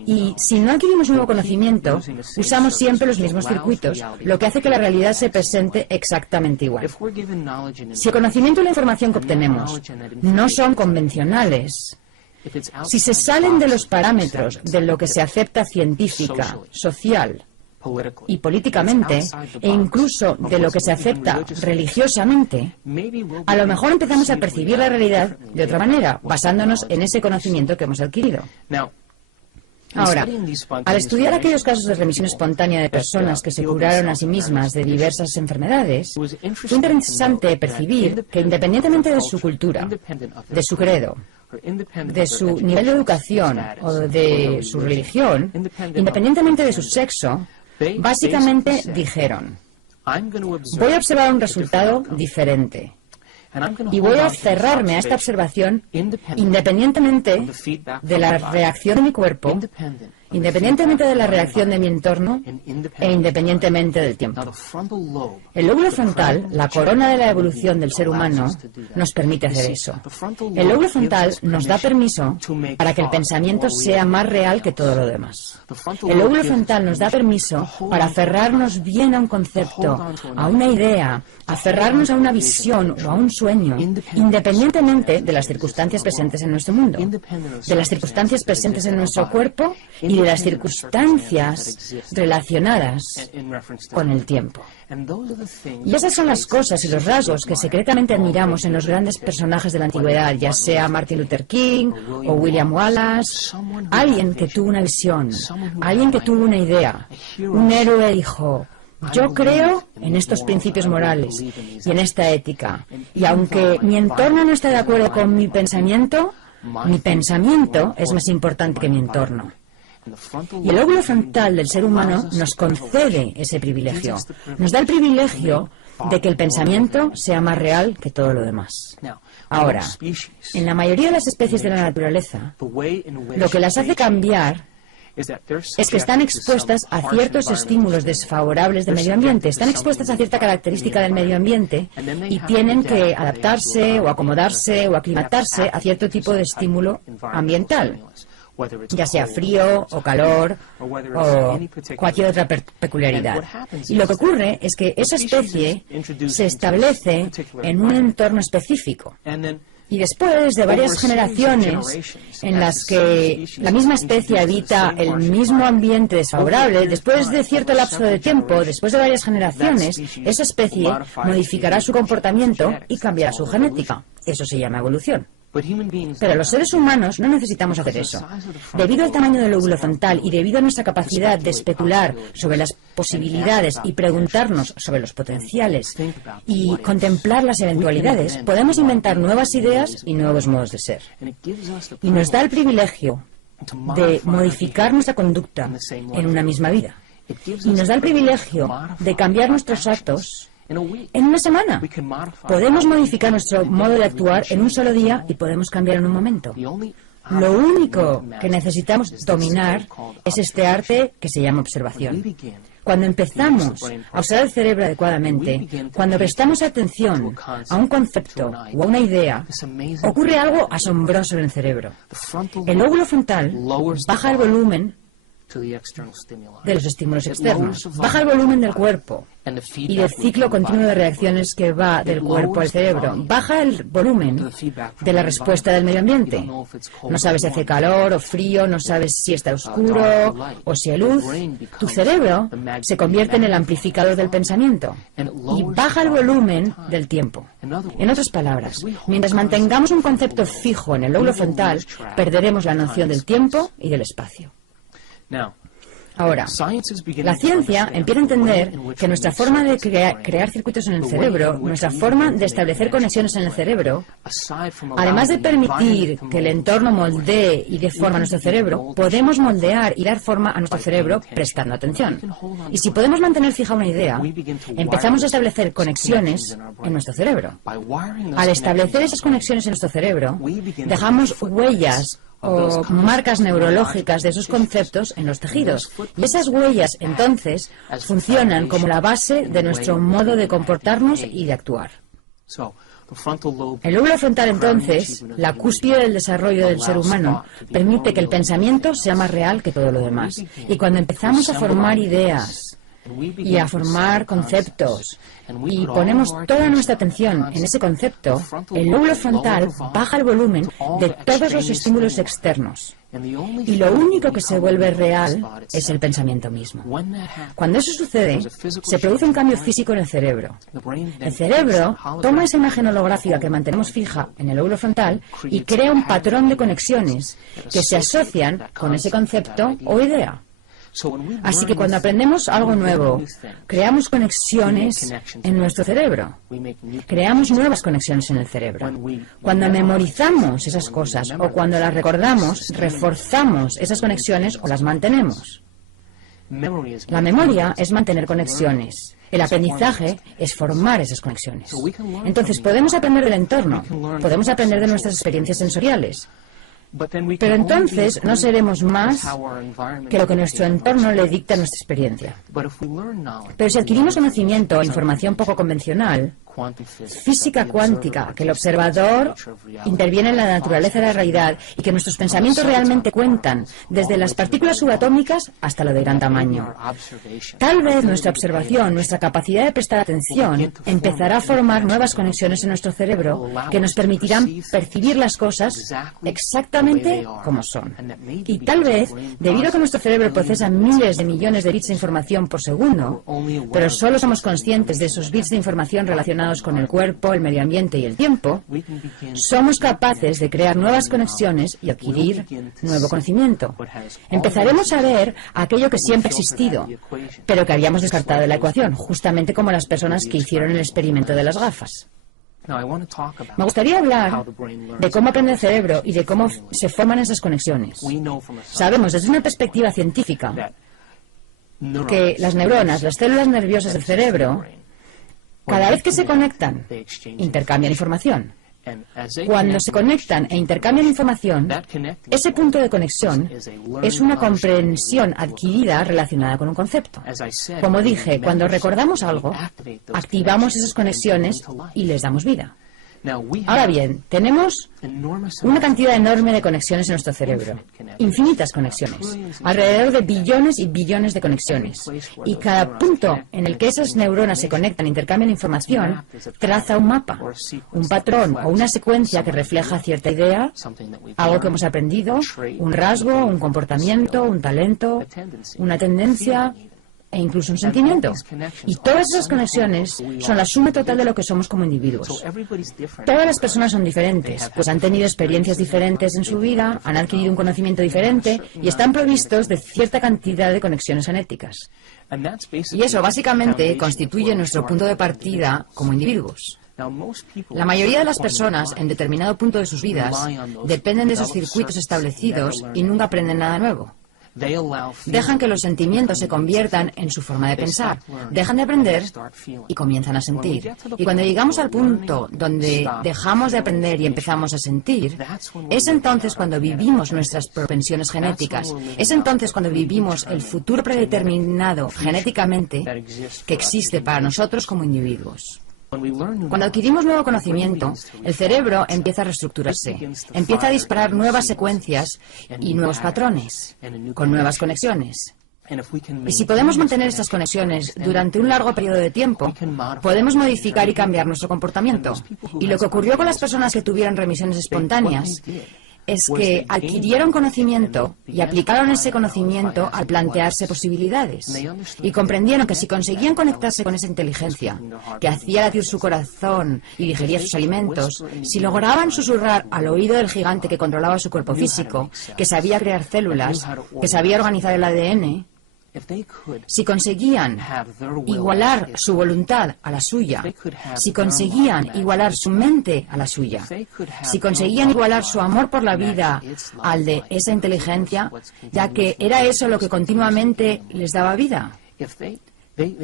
Y si no adquirimos nuevo conocimiento, usamos siempre los mismos circuitos, lo que hace que la realidad se presente exactamente igual. Si el conocimiento y la información que obtenemos no son convencionales, si se salen de los parámetros de lo que se acepta científica, social y políticamente, e incluso de lo que se acepta religiosamente, a lo mejor empezamos a percibir la realidad de otra manera, basándonos en ese conocimiento que hemos adquirido. Ahora, al estudiar aquellos casos de remisión espontánea de personas que se curaron a sí mismas de diversas enfermedades, fue interesante percibir que independientemente de su cultura, de su credo, de su nivel de educación o de su religión, independientemente de su sexo, básicamente dijeron, voy a observar un resultado diferente. Y voy a cerrarme a esta observación independientemente de la reacción de mi cuerpo, independientemente de la reacción de mi entorno e independientemente del tiempo. El lóbulo frontal, la corona de la evolución del ser humano, nos permite hacer eso. El lóbulo frontal nos da permiso para que el pensamiento sea más real que todo lo demás. El lóbulo frontal nos da permiso para aferrarnos bien a un concepto, a una idea, aferrarnos a una visión o a un sueño, independientemente de las circunstancias presentes en nuestro mundo, de las circunstancias presentes en nuestro cuerpo y de las circunstancias relacionadas con el tiempo. Y esas son las cosas y los rasgos que secretamente admiramos en los grandes personajes de la antigüedad, ya sea Martin Luther King o William Wallace, alguien que tuvo una visión, alguien que tuvo una idea, un héroe dijo, Yo creo en estos principios morales y en esta ética. Y aunque mi entorno no está de acuerdo con mi pensamiento es más importante que mi entorno. Y el lóbulo frontal del ser humano nos concede ese privilegio. Nos da el privilegio de que el pensamiento sea más real que todo lo demás. Ahora, en la mayoría de las especies de la naturaleza, lo que las hace cambiar es que están expuestas a ciertos estímulos desfavorables del medio ambiente, están expuestas a cierta característica del medio ambiente y tienen que adaptarse o acomodarse o aclimatarse a cierto tipo de estímulo ambiental, ya sea frío o calor o cualquier otra peculiaridad. Y lo que ocurre es que esa especie se establece en un entorno específico. Y después de varias generaciones en las que la misma especie habita el mismo ambiente desfavorable, después de cierto lapso de tiempo, después de varias generaciones, esa especie modificará su comportamiento y cambiará su genética. Eso se llama evolución. Pero los seres humanos no necesitamos hacer eso. Debido al tamaño del lóbulo frontal y debido a nuestra capacidad de especular sobre las posibilidades y preguntarnos sobre los potenciales y contemplar las eventualidades, podemos inventar nuevas ideas y nuevos modos de ser. Y nos da el privilegio de modificar nuestra conducta en una misma vida. Y nos da el privilegio de cambiar nuestros actos en una semana. Podemos modificar nuestro modo de actuar en un solo día y podemos cambiar en un momento. Lo único que necesitamos dominar es este arte que se llama observación. Cuando empezamos a usar el cerebro adecuadamente, cuando prestamos atención a un concepto o a una idea, ocurre algo asombroso en el cerebro. El lóbulo frontal baja el volumen de los estímulos externos, baja el volumen del cuerpo y del ciclo continuo de reacciones que va del cuerpo al cerebro, baja el volumen de la respuesta del medio ambiente. No sabes si hace calor o frío, no sabes si está oscuro o si hay luz. Tu cerebro se convierte en el amplificador del pensamiento y baja el volumen del tiempo. En otras palabras, mientras mantengamos un concepto fijo en el lóbulo frontal, perderemos la noción del tiempo y del espacio. Ahora, la ciencia empieza a entender que nuestra forma de crear circuitos en el cerebro, nuestra forma de establecer conexiones en el cerebro, además de permitir que el entorno moldee y dé forma a nuestro cerebro, podemos moldear y dar forma a nuestro cerebro prestando atención. Y si podemos mantener fija una idea, empezamos a establecer conexiones en nuestro cerebro. Al establecer esas conexiones en nuestro cerebro, dejamos huellas o marcas neurológicas de esos conceptos en los tejidos. Y esas huellas, entonces, funcionan como la base de nuestro modo de comportarnos y de actuar. El lóbulo frontal, entonces, la cúspide del desarrollo del ser humano, permite que el pensamiento sea más real que todo lo demás. Y cuando empezamos a formar ideas y a formar conceptos y ponemos toda nuestra atención en ese concepto, el lóbulo frontal baja el volumen de todos los estímulos externos. Y lo único que se vuelve real es el pensamiento mismo. Cuando eso sucede, se produce un cambio físico en el cerebro. El cerebro toma esa imagen holográfica que mantenemos fija en el lóbulo frontal y crea un patrón de conexiones que se asocian con ese concepto o idea. Así que cuando aprendemos algo nuevo, creamos conexiones en nuestro cerebro. Creamos nuevas conexiones en el cerebro. Cuando memorizamos esas cosas o cuando las recordamos, reforzamos esas conexiones o las mantenemos. La memoria es mantener conexiones. El aprendizaje es formar esas conexiones. Entonces podemos aprender del entorno, podemos aprender de nuestras experiencias sensoriales. Pero entonces no seremos más que lo que nuestro entorno le dicta a nuestra experiencia. Pero si adquirimos conocimiento o información poco convencional, física cuántica, que el observador interviene en la naturaleza de la realidad y que nuestros pensamientos realmente cuentan, desde las partículas subatómicas hasta lo de gran tamaño. Tal vez nuestra observación, nuestra capacidad de prestar atención, empezará a formar nuevas conexiones en nuestro cerebro que nos permitirán percibir las cosas exactamente como son. Y tal vez, debido a que nuestro cerebro procesa miles de millones de bits de información por segundo, pero solo somos conscientes de esos bits de información relacionados relacionados con el cuerpo, el medio ambiente y el tiempo, somos capaces de crear nuevas conexiones y adquirir nuevo conocimiento. Empezaremos a ver aquello que siempre ha existido, pero que habíamos descartado de la ecuación, justamente como las personas que hicieron el experimento de las gafas. Me gustaría hablar de cómo aprende el cerebro y de cómo se forman esas conexiones. Sabemos desde una perspectiva científica que las neuronas, las células nerviosas del cerebro, cada vez que se conectan, intercambian información. Cuando se conectan e intercambian información, ese punto de conexión es una comprensión adquirida relacionada con un concepto. Como dije, cuando recordamos algo, activamos esas conexiones y les damos vida. Ahora bien, tenemos una cantidad enorme de conexiones en nuestro cerebro, infinitas conexiones, alrededor de billones y billones de conexiones. Y cada punto en el que esas neuronas se conectan e intercambian información traza un mapa, un patrón o una secuencia que refleja cierta idea, algo que hemos aprendido, un rasgo, un comportamiento, un talento, una tendencia e incluso un sentimiento. Y todas esas conexiones son la suma total de lo que somos como individuos. Todas las personas son diferentes, pues han tenido experiencias diferentes en su vida, han adquirido un conocimiento diferente y están provistos de cierta cantidad de conexiones genéticas. Y eso básicamente constituye nuestro punto de partida como individuos. La mayoría de las personas en determinado punto de sus vidas dependen de esos circuitos establecidos y nunca aprenden nada nuevo. Dejan que los sentimientos se conviertan en su forma de pensar, dejan de aprender y comienzan a sentir. Y cuando llegamos al punto donde dejamos de aprender y empezamos a sentir, es entonces cuando vivimos nuestras propensiones genéticas, es entonces cuando vivimos el futuro predeterminado genéticamente que existe para nosotros como individuos. Cuando adquirimos nuevo conocimiento, el cerebro empieza a reestructurarse, empieza a disparar nuevas secuencias y nuevos patrones, con nuevas conexiones. Y si podemos mantener estas conexiones durante un largo periodo de tiempo, podemos modificar y cambiar nuestro comportamiento. Y lo que ocurrió con las personas que tuvieron remisiones espontáneas es que adquirieron conocimiento y aplicaron ese conocimiento al plantearse posibilidades. Y comprendieron que si conseguían conectarse con esa inteligencia, que hacía latir su corazón y digería sus alimentos, si lograban susurrar al oído del gigante que controlaba su cuerpo físico, que sabía crear células, que sabía organizar el ADN, si conseguían igualar su voluntad a la suya, si conseguían igualar su mente a la suya, si conseguían igualar su amor por la vida al de esa inteligencia, ya que era eso lo que continuamente les daba vida.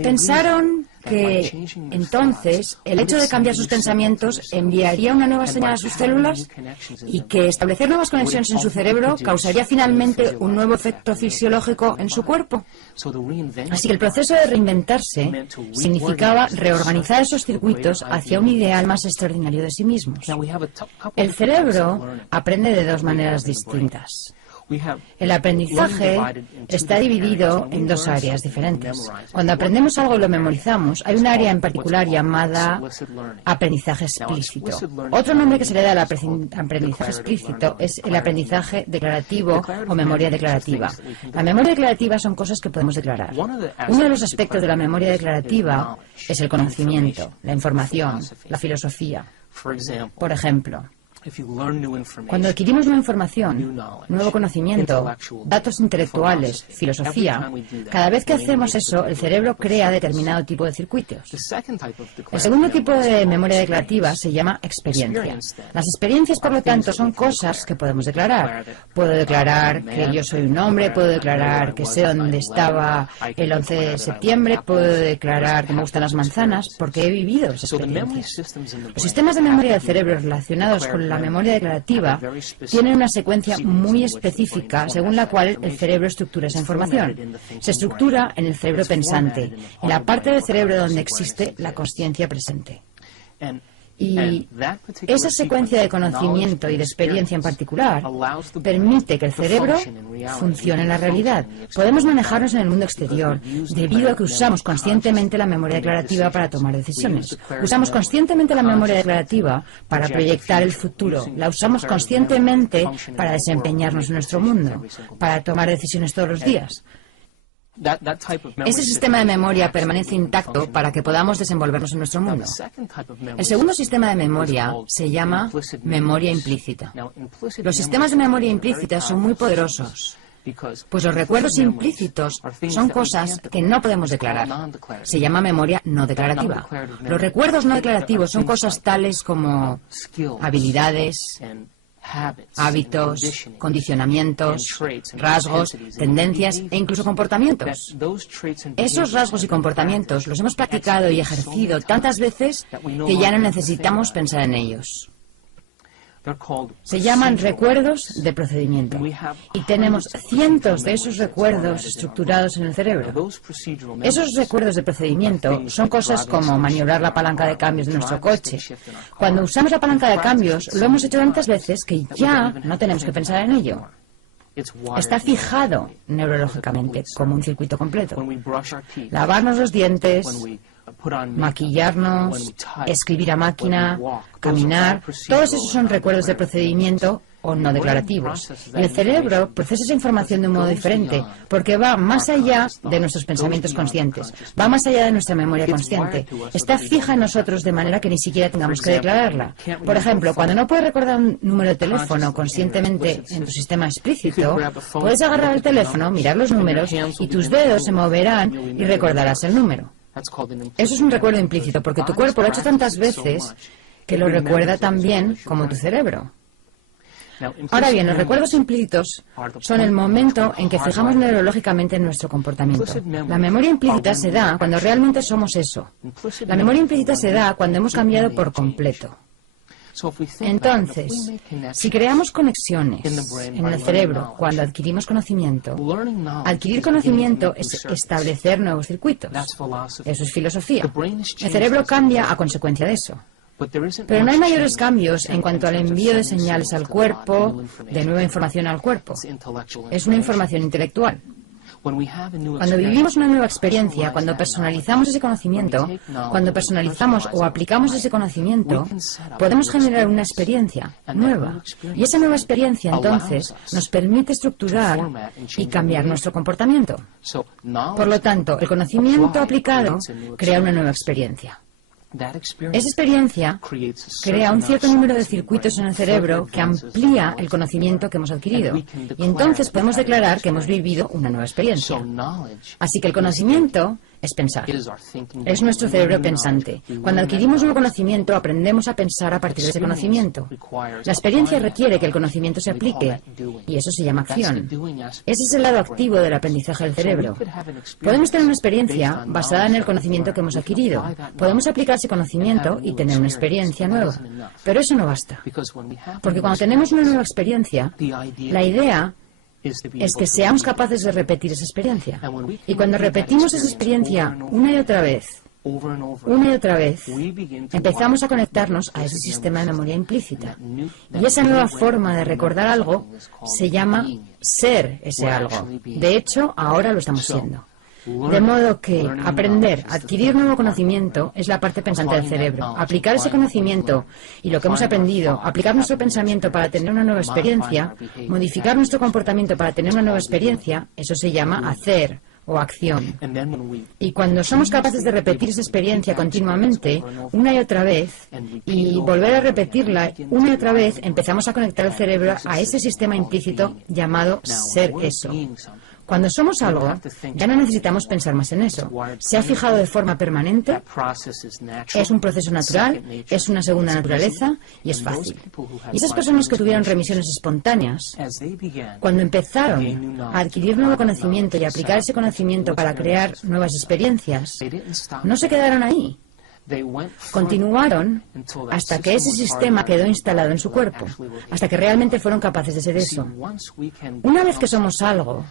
Pensaron que entonces el hecho de cambiar sus pensamientos enviaría una nueva señal a sus células y que establecer nuevas conexiones en su cerebro causaría finalmente un nuevo efecto fisiológico en su cuerpo. Así que el proceso de reinventarse significaba reorganizar esos circuitos hacia un ideal más extraordinario de sí mismos. El cerebro aprende de dos maneras distintas. El aprendizaje está dividido en dos áreas diferentes. Cuando aprendemos algo y lo memorizamos, hay un área en particular llamada aprendizaje explícito. Otro nombre que se le da al aprendizaje explícito es el aprendizaje declarativo o memoria declarativa. La memoria declarativa son cosas que podemos declarar. Uno de los aspectos de la memoria declarativa es el conocimiento, la información, la filosofía. Por ejemplo, cuando adquirimos nueva información, nuevo conocimiento, datos intelectuales, filosofía, cada vez que hacemos eso, el cerebro crea determinado tipo de circuitos. El segundo tipo de memoria declarativa se llama experiencia. Las experiencias, por lo tanto, son cosas que podemos declarar. Puedo declarar que yo soy un hombre, puedo declarar que sé dónde estaba el 11 de septiembre, puedo declarar que me gustan las manzanas, porque he vivido esas experiencias. Los sistemas de memoria del cerebro relacionados con la memoria declarativa tienen una secuencia muy específica según la cual el cerebro estructura esa información. Se estructura en el cerebro pensante, en la parte del cerebro donde existe la consciencia presente. Y esa secuencia de conocimiento y de experiencia en particular permite que el cerebro funcione en la realidad. Podemos manejarnos en el mundo exterior debido a que usamos conscientemente la memoria declarativa para tomar decisiones. Usamos conscientemente la memoria declarativa para proyectar el futuro. La usamos conscientemente para desempeñarnos en nuestro mundo, para tomar decisiones todos los días. Ese sistema de memoria permanece intacto para que podamos desenvolvernos en nuestro mundo. El segundo sistema de memoria se llama memoria implícita. Los sistemas de memoria implícita son muy poderosos, pues los recuerdos implícitos son cosas que no podemos declarar. Se llama memoria no declarativa. Los recuerdos no declarativos son cosas tales como habilidades, hábitos, condicionamientos, rasgos, tendencias e incluso comportamientos. Esos rasgos y comportamientos los hemos practicado y ejercido tantas veces que ya no necesitamos pensar en ellos. Se llaman recuerdos de procedimiento y tenemos cientos de esos recuerdos estructurados en el cerebro. Esos recuerdos de procedimiento son cosas como maniobrar la palanca de cambios de nuestro coche. Cuando usamos la palanca de cambios, lo hemos hecho tantas veces que ya no tenemos que pensar en ello. Está fijado neurológicamente como un circuito completo. Lavarnos los dientes, maquillarnos, escribir a máquina, caminar, todos esos son recuerdos de procedimiento o no declarativos. Y el cerebro procesa esa información de un modo diferente, porque va más allá de nuestros pensamientos conscientes, va más allá de nuestra memoria consciente. Está fija en nosotros de manera que ni siquiera tengamos que declararla. Por ejemplo, cuando no puedes recordar un número de teléfono conscientemente en tu sistema explícito, puedes agarrar el teléfono, mirar los números y tus dedos se moverán y recordarás el número. Eso es un recuerdo implícito, porque tu cuerpo lo ha hecho tantas veces que lo recuerda tan bien como tu cerebro. Ahora bien, los recuerdos implícitos son el momento en que fijamos neurológicamente en nuestro comportamiento. La memoria implícita se da cuando realmente somos eso. La memoria implícita se da cuando hemos cambiado por completo. Entonces, si creamos conexiones en el cerebro cuando adquirimos conocimiento, adquirir conocimiento es establecer nuevos circuitos. Eso es filosofía. El cerebro cambia a consecuencia de eso. Pero no hay mayores cambios en cuanto al envío de señales al cuerpo, de nueva información al cuerpo. Es una información intelectual. Cuando vivimos una nueva experiencia, cuando personalizamos ese conocimiento, cuando personalizamos o aplicamos ese conocimiento, podemos generar una experiencia nueva. Y esa nueva experiencia, entonces, nos permite estructurar y cambiar nuestro comportamiento. Por lo tanto, el conocimiento aplicado crea una nueva experiencia. Esa experiencia crea un cierto número de circuitos en el cerebro que amplía el conocimiento que hemos adquirido. Y entonces podemos declarar que hemos vivido una nueva experiencia. Así que el conocimiento es pensar. Es nuestro cerebro pensante. Cuando adquirimos un conocimiento, aprendemos a pensar a partir de ese conocimiento. La experiencia requiere que el conocimiento se aplique, y eso se llama acción. Ese es el lado activo del aprendizaje del cerebro. Podemos tener una experiencia basada en el conocimiento que hemos adquirido. Podemos aplicar ese conocimiento y tener una experiencia nueva. Pero eso no basta. Porque cuando tenemos una nueva experiencia, la idea es que seamos capaces de repetir esa experiencia. Y cuando repetimos esa experiencia una y otra vez, empezamos a conectarnos a ese sistema de memoria implícita. Y esa nueva forma de recordar algo se llama ser ese algo. De hecho, ahora lo estamos siendo. De modo que aprender, adquirir nuevo conocimiento es la parte pensante del cerebro. Aplicar ese conocimiento y lo que hemos aprendido, aplicar nuestro pensamiento para tener una nueva experiencia, modificar nuestro comportamiento para tener una nueva experiencia, eso se llama hacer o acción. Y cuando somos capaces de repetir esa experiencia continuamente, una y otra vez, y volver a repetirla una y otra vez, empezamos a conectar el cerebro a ese sistema implícito llamado ser eso. Cuando somos algo, ya no necesitamos pensar más en eso. Se ha fijado de forma permanente, es un proceso natural, es una segunda naturaleza y es fácil. Y esas personas que tuvieron remisiones espontáneas, cuando empezaron a adquirir nuevo conocimiento y aplicar ese conocimiento para crear nuevas experiencias, no se quedaron ahí. Continuaron hasta que ese sistema quedó instalado en su cuerpo, hasta que realmente fueron capaces de ser eso. Una vez que somos algo,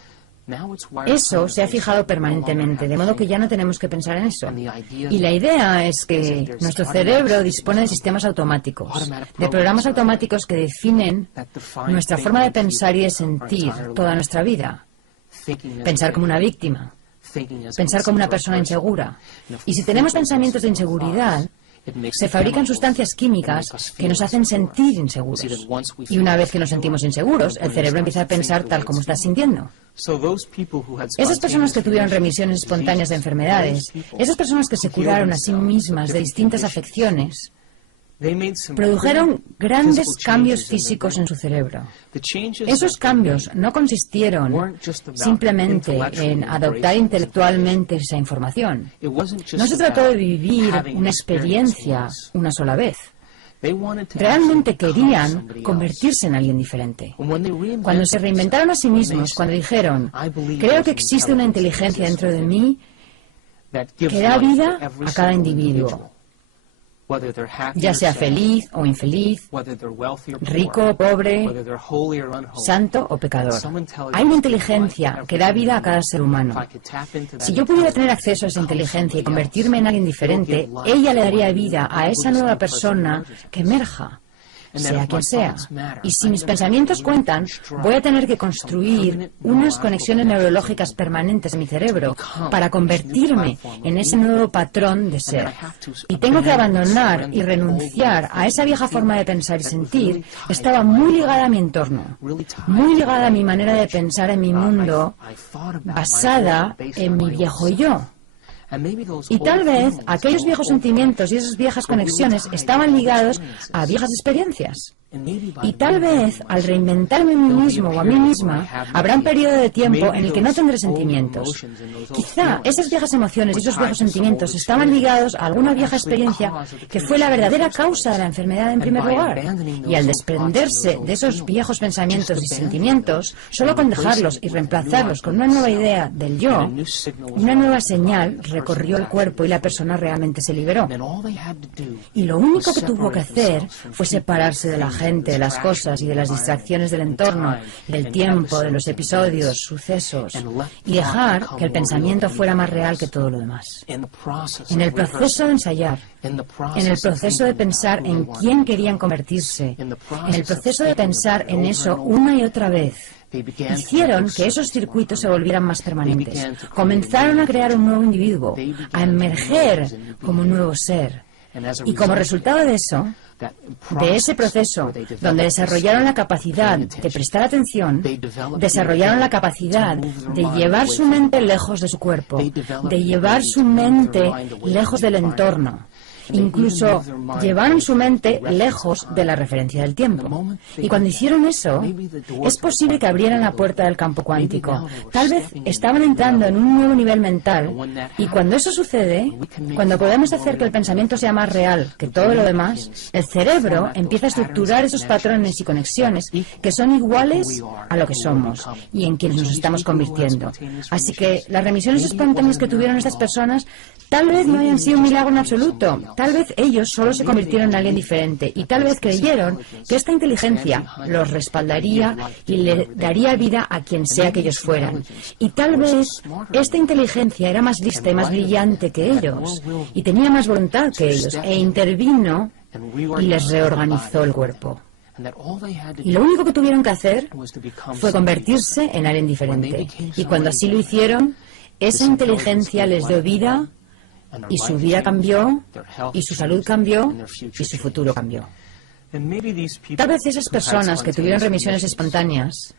eso se ha fijado permanentemente, de modo que ya no tenemos que pensar en eso. Y la idea es que nuestro cerebro dispone de sistemas automáticos, de programas automáticos que definen nuestra forma de pensar y de sentir toda nuestra vida. Pensar como una víctima, pensar como una persona insegura. Y si tenemos pensamientos de inseguridad, Se fabrican sustancias químicas que nos hacen sentir inseguros. Y una vez que nos sentimos inseguros, el cerebro empieza a pensar tal como estás sintiendo. Esas personas que tuvieron remisiones espontáneas de enfermedades, esas personas que se curaron a sí mismas de distintas afecciones, produjeron grandes cambios físicos en su cerebro. Esos cambios no consistieron simplemente en adoptar intelectualmente esa información. No se trató de vivir una experiencia una sola vez. Realmente querían convertirse en alguien diferente. Cuando se reinventaron a sí mismos, cuando dijeron, creo que existe una inteligencia dentro de mí que da vida a cada individuo, ya sea feliz o infeliz, rico o pobre, santo o pecador. Hay una inteligencia que da vida a cada ser humano. Si yo pudiera tener acceso a esa inteligencia y convertirme en alguien diferente, ella le daría vida a esa nueva persona que emerja, sea quien sea. Y si mis pensamientos cuentan, voy a tener que construir unas conexiones neurológicas permanentes en mi cerebro para convertirme en ese nuevo patrón de ser. Y tengo que abandonar y renunciar a esa vieja forma de pensar y sentir que estaba muy ligada a mi entorno, muy ligada a mi manera de pensar en mi mundo, basada en mi viejo yo. Y tal vez aquellos viejos sentimientos y esas viejas conexiones estaban ligados a viejas experiencias. Y tal vez, al reinventarme a mí mismo o a mí misma, habrá un periodo de tiempo en el que no tendré sentimientos. Quizá esas viejas emociones y esos viejos sentimientos estaban ligados a alguna vieja experiencia que fue la verdadera causa de la enfermedad en primer lugar. Y al desprenderse de esos viejos pensamientos y sentimientos, solo con dejarlos y reemplazarlos con una nueva idea del yo, una nueva señal recorrió el cuerpo y la persona realmente se liberó. Y lo único que tuvo que hacer fue separarse de la gente, de las cosas y de las distracciones del entorno, del tiempo, de los episodios, sucesos, y dejar que el pensamiento fuera más real que todo lo demás. En el proceso de ensayar, en el proceso de pensar en quién querían convertirse, en el proceso de pensar en eso una y otra vez, hicieron que esos circuitos se volvieran más permanentes. Comenzaron a crear un nuevo individuo, a emerger como un nuevo ser. Y como resultado de eso, de ese proceso, donde desarrollaron la capacidad de prestar atención, desarrollaron la capacidad de llevar su mente lejos de su cuerpo, de llevar su mente lejos del entorno. Incluso llevaron su mente lejos de la referencia del tiempo. Y cuando hicieron eso, es posible que abrieran la puerta del campo cuántico. Tal vez estaban entrando en un nuevo nivel mental, y cuando eso sucede, cuando podemos hacer que el pensamiento sea más real que todo lo demás, el cerebro empieza a estructurar esos patrones y conexiones que son iguales a lo que somos y en quienes nos estamos convirtiendo. Así que las remisiones espontáneas que tuvieron estas personas tal vez no hayan sido un milagro en absoluto. Tal vez ellos solo se convirtieron en alguien diferente y tal vez creyeron que esta inteligencia los respaldaría y le daría vida a quien sea que ellos fueran. Y tal vez esta inteligencia era más lista y más brillante que ellos y tenía más voluntad que ellos e intervino y les reorganizó el cuerpo. Y lo único que tuvieron que hacer fue convertirse en alguien diferente. Y cuando así lo hicieron, esa inteligencia les dio vida, y su vida cambió, y su salud cambió, y su futuro cambió. Tal vez esas personas que tuvieron remisiones espontáneas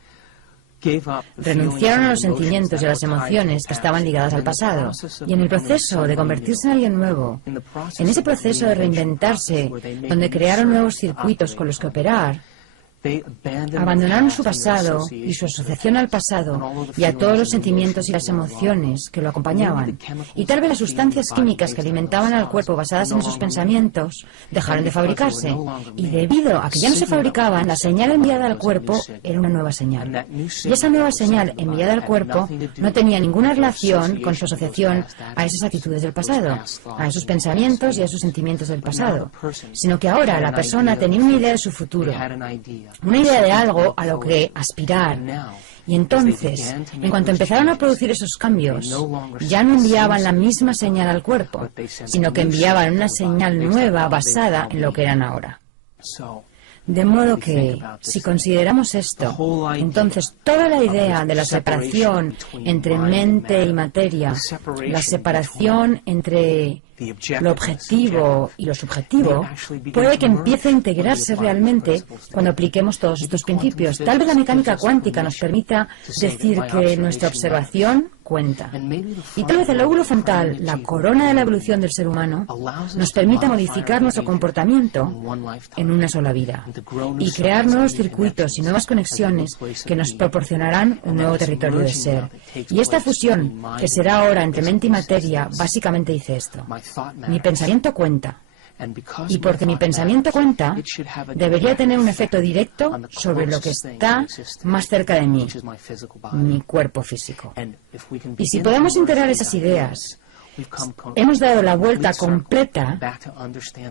renunciaron a los sentimientos y a las emociones que estaban ligadas al pasado. Y en el proceso de convertirse en alguien nuevo, en ese proceso de reinventarse, donde crearon nuevos circuitos con los que operar, abandonaron su pasado y su asociación al pasado y a todos los sentimientos y las emociones que lo acompañaban. Y tal vez las sustancias químicas que alimentaban al cuerpo basadas en esos pensamientos dejaron de fabricarse. Y debido a que ya no se fabricaban, la señal enviada al cuerpo era una nueva señal. Y esa nueva señal enviada al cuerpo no tenía ninguna relación con su asociación a esas actitudes del pasado, a esos pensamientos y a esos sentimientos del pasado, sino que ahora la persona tenía una idea de su futuro, una idea de algo a lo que aspirar. Y entonces, en cuanto empezaron a producir esos cambios, ya no enviaban la misma señal al cuerpo, sino que enviaban una señal nueva basada en lo que eran ahora. De modo que, si consideramos esto, entonces toda la idea de la separación entre mente y materia, la separación entre Lo objetivo y lo subjetivo puede que empiece a integrarse realmente cuando apliquemos todos estos principios. Tal vez la mecánica cuántica nos permita decir que nuestra observación cuenta. Y tal vez el lóbulo frontal, la corona de la evolución del ser humano, nos permita modificar nuestro comportamiento en una sola vida y crear nuevos circuitos y nuevas conexiones que nos proporcionarán un nuevo territorio de ser. Y esta fusión, que será ahora entre mente y materia, básicamente dice esto: mi pensamiento cuenta. Y porque mi pensamiento cuenta, debería tener un efecto directo sobre lo que está más cerca de mí, mi cuerpo físico. Y si podemos integrar esas ideas, hemos dado la vuelta completa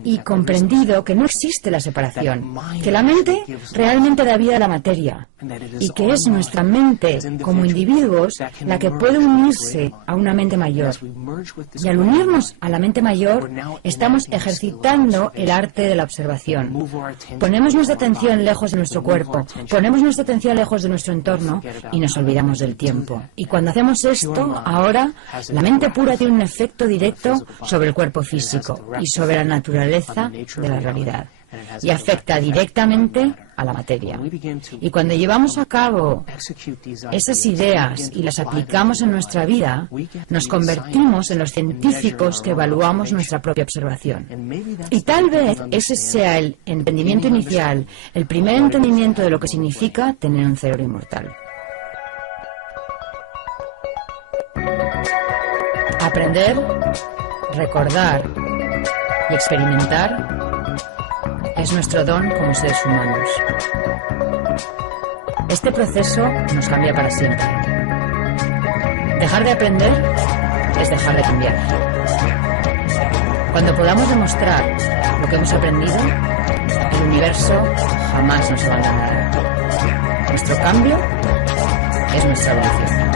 y comprendido que no existe la separación, que la mente realmente da vida a la materia y que es nuestra mente como individuos la que puede unirse a una mente mayor. Y al unirnos a la mente mayor, estamos ejercitando el arte de la observación. Ponemos nuestra atención lejos de nuestro cuerpo, ponemos nuestra atención lejos de nuestro entorno y nos olvidamos del tiempo. Y cuando hacemos esto, ahora, la mente pura tiene un efecto directo sobre el cuerpo físico y sobre la naturaleza de la realidad, y afecta directamente a la materia. Y cuando llevamos a cabo esas ideas y las aplicamos en nuestra vida, nos convertimos en los científicos que evaluamos nuestra propia observación. Y tal vez ese sea el entendimiento inicial, el primer entendimiento de lo que significa tener un cerebro inmortal. Aprender, recordar y experimentar es nuestro don como seres humanos. Este proceso nos cambia para siempre. Dejar de aprender es dejar de cambiar. Cuando podamos demostrar lo que hemos aprendido, el universo jamás nos abandonará. Nuestro cambio es nuestra evolución.